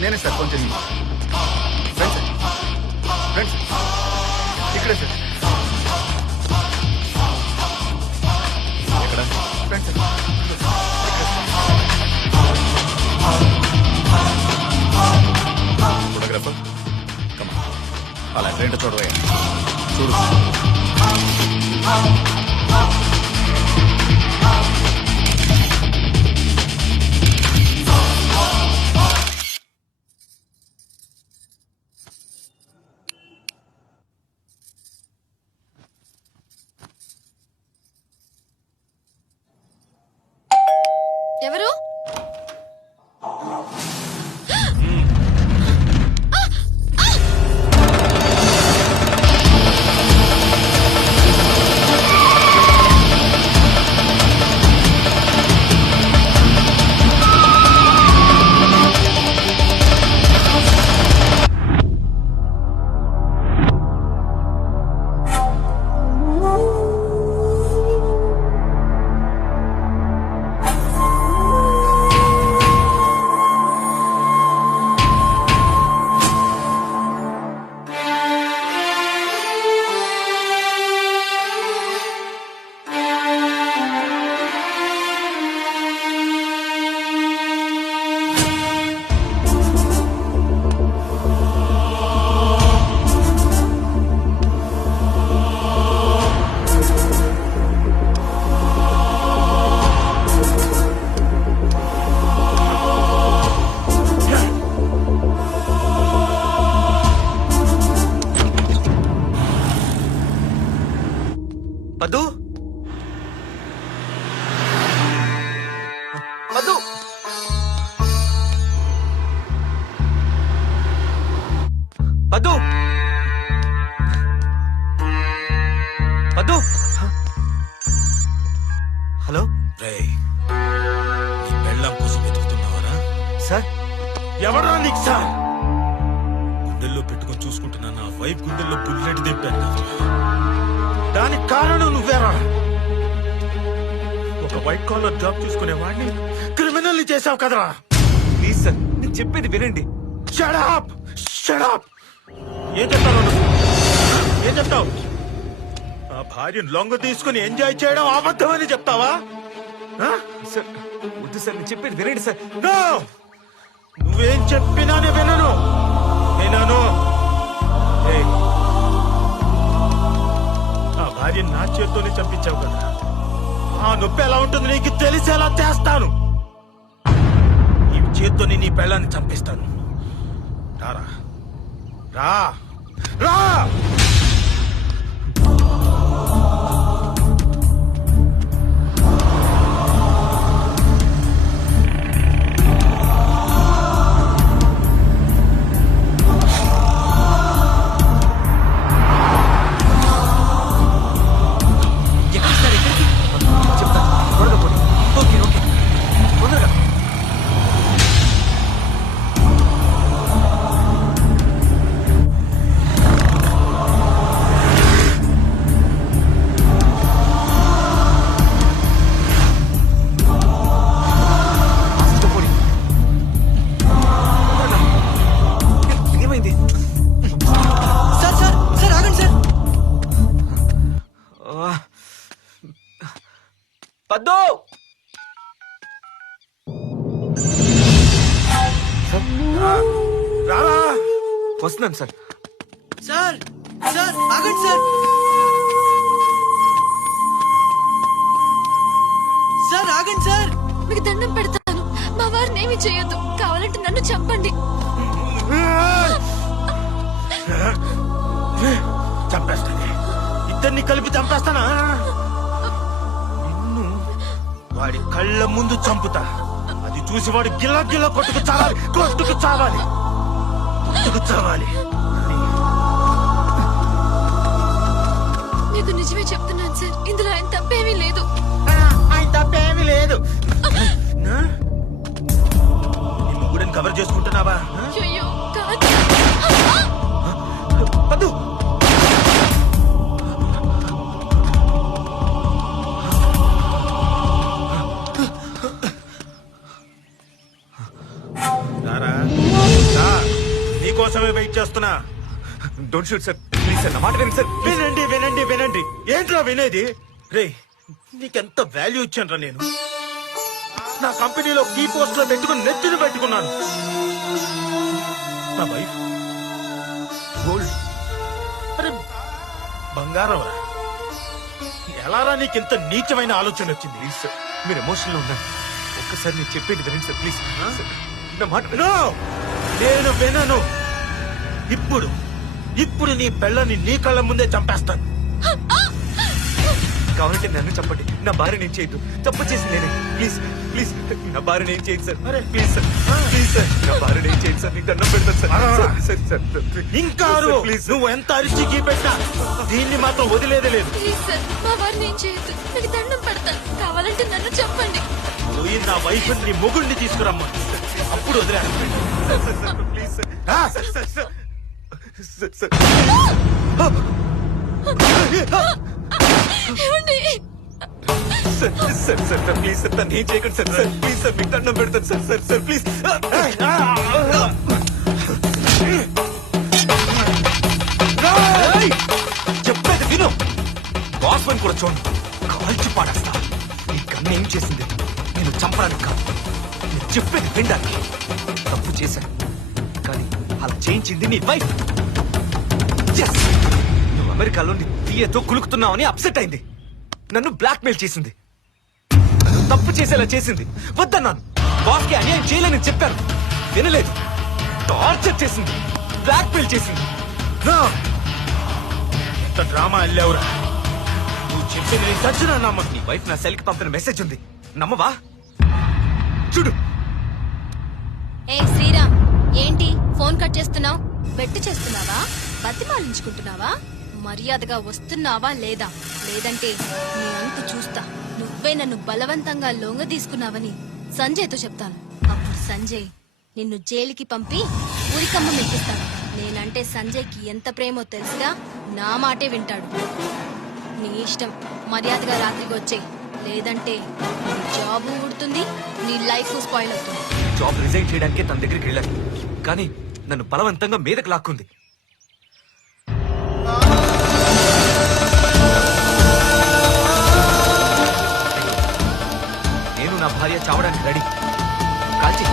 నేనే sir phone చేసి friends friends ఇక్కడే సార్. ఎక్కడ ఫ్రెండ్స్ ఫోటోగ్రాఫర్ కమా అలా రెండు చూడవయ్యా చూడు. ఎవరు? మధు మధు మధు మధు హలో రేయ్, నీ పెళ్ళాం కోసం వెతుకుతున్నావరా? సార్ ఎవరా నీకు సార్? గుండెల్లో పెట్టుకొని చూసుకుంటున్నా నా వైఫ్ గుండెల్లో బుల్లెట్ దింపాను కదా. దానికి కారణం నువ్వేరా? ఒక వైట్ కాలర్ జాబ్ చూసుకునేవాడిని క్రిమినల్ చేసావు కదరా. ప్లీజ్ సార్ నేను చెప్పేది వినండి. Shut up shut up. ఏం చెప్తావు నువ్వు? ఏం చెప్తావు? ఆ భార్యను లొంగ తీసుకుని ఎంజాయ్ చేయడం అబద్ధమని చెప్తావా? సార్ వద్దు సార్ నేను చెప్పేది వినండి సార్. No! నువ్వేం చెప్పినా నేను వినను. వినను. ఏయ్, ఆ భార్యను నా చేత్తోనే చంపించావు కదా. ఆ నొప్పి ఎలా ఉంటుంది నీకు తెలిసేలా చేస్తాను. ఈ చేత్తోని నీ పెళ్ళాన్ని చంపిస్తాను. రారా రా రా. చెప్తా త్వరగా పోనీ. ఓకే ఓకే తొందరగా. పోనీ. ఏమైంది? సార్ సార్ సార్ ఆగండి సార్. పద్దు రారా. వస్తున్నాను సార్. సార్ సార్ ఆగండి సార్. సార్ ఆగండి సార్. మీకు దండం పెడతాను, మా వారిని ఏమి చేయొద్దు. కావాలంటే నన్ను చంపండి. చంపేస్తాను. ఇద్దరిని కలిపి చంపేస్తానా? నిన్ను వాడి కళ్ళ ముందు చంపుతా. అది చూసి వాడు గిల్ల గిల్ల కొట్టుకు చావాలి. కొట్టుకు చావాలి. కొట్టుకు చావాలి. మీకు నిజమే చెప్తున్నాను సార్, ఇందులో ఆయన తప్పేమీ లేదు. ఆయన తప్పేమీ లేదు. నీ ముగ్గురిని కవర్ చేసుకుంటున్నావా? అయ్యో కాదు. పద్దు రారా మీకోసమే వెయిట్ చేస్తున్నా. Don't shoot sir, please sir, నా మాట వినండి సార్. వినండి వినండి వినండి. ఏంట్రా వినేది? రే, నీకెంత వాల్యూ ఇచ్చానురా నేను. నా కంపెనీలో కీ పోస్ట్ లో పెట్టుకుని నెత్తిన పెట్టుకున్నాను. నా వైఫ్ గోల్డ్, అరే బంగారం రా. ఎలారా నీకింత నీచమైన ఆలోచన వచ్చింది? ప్లీజ్ సార్, మీరు ఎమోషనల్ లో ఉన్నారు. ఒక్కసారి నేను చెప్పేది వినండి సార్, ప్లీజ్. నా మాట నో, నేను వినను. ఇప్పుడు ఇప్పుడు నీ పెళ్ళని నీ కళ్ళ ముందే చంపేస్తాను. కావాలంటే నన్ను చెప్పండి, నా భార్య నేను చేయొద్దు. తప్పు చేసి నేనే. ప్లీజ్ ప్లీజ్, నా భార్య నేను చేయను సార్. అరే. ప్లీజ్ సార్, ప్లీజ్ సార్, నా భార్య నేను చేయను సార్. నీకు దండం పెడతాను సార్. సార్, సార్, సార్, ఇంకా అరువు. Please sir. నువ్వు ఎంత అరిచి పెట్టా దీన్ని మాత్రం వదిలేదే లేదు. ప్లీజ్ సార్, మా వారిని ఏం చేయొద్దు. మీకు దండం పెడతాను. కావాలంటే నన్ను చెప్పండి. పోయి నా వైఫ్ ని మొగుడిని తీసుకురమ్మా, అప్పుడు వదిలే. Please sir. రా. Sir, sir, sir. Sir, sir. ఏమండి? Sir, sir, sir, sir, please sir, తను ఏం చేయకండి సార్. సార్, ప్లీజ్ సార్, మీకు దండం పెడతాను సార్. Sir, sir, please. ఏయ్! చెప్పేది విను. బాస్ పని కూడా చూడండి, కాల్చి పాడేస్తా. ఈ కన్ను ఏం చేసింది? నేను చంపడానికి కాదు, నేను చెప్పేది వినడానికి. తప్పు చేశాను, కానీ అలా చేయించింది నీ వైఫ్. Yes! నువ్వు అమెరికాలో నీ తీయతో కులుకుతున్నావని అప్సెట్ అయింది. నన్ను బ్లాక్ మెయిల్ చేసింది, నన్ను తప్పు చేసేలా చేసింది. వద్దన్నాను, బాస్ కి అన్యాయం చేయలేని చెప్పాను, వినలేదు. టార్చర్ చేసింది, బ్లాక్ మెయిల్ చేసింది. నా ఎంత డ్రామా వెళ్ళావురా. నువ్వు చెప్పింది నేను చచ్చినా నమ్మను. నీ వైఫ్ నా సెల్ కి పంపిన మెసేజ్ ఉంది, నమ్మవా? చూడు. ఏ శ్రీరామ్, ఏంటి ఫోన్ కట్ చేస్తున్నావు? బెట్టు చేస్తున్నావా? బతిమాలించుకుంటున్నావా? మర్యాదగా వస్తున్నావా లేదా? లేదంటే నీ అంతు చూస్తా. నువ్వే నన్ను బలవంతంగా లొంగ తీసుకున్నావని సంజయ్తో చెప్తాను. అప్పుడు సంజయ్ నిన్ను జైలుకి పంపి ఉరికమ్మ మెప్పిస్తాను. నేనంటే సంజయ్కి ఎంత ప్రేమో తెలుసుగా. నా మాటే వింటాడు. నీ ఇష్టం, మర్యాదగా రాత్రికి వచ్చేయ్. లేదంటే నీ జాబ్ ఊడుతుంది, నీ లైఫ్ స్పాయిల్ అవుతుంది. జాబ్ రిజైన్ చేయడానికే తన దగ్గరికి వెళ్ళాను, కానీ నన్ను బలవంతంగా మీదకి లాక్కుంది. నేను నా భార్య చావడానికి రెడీ. కాల్చి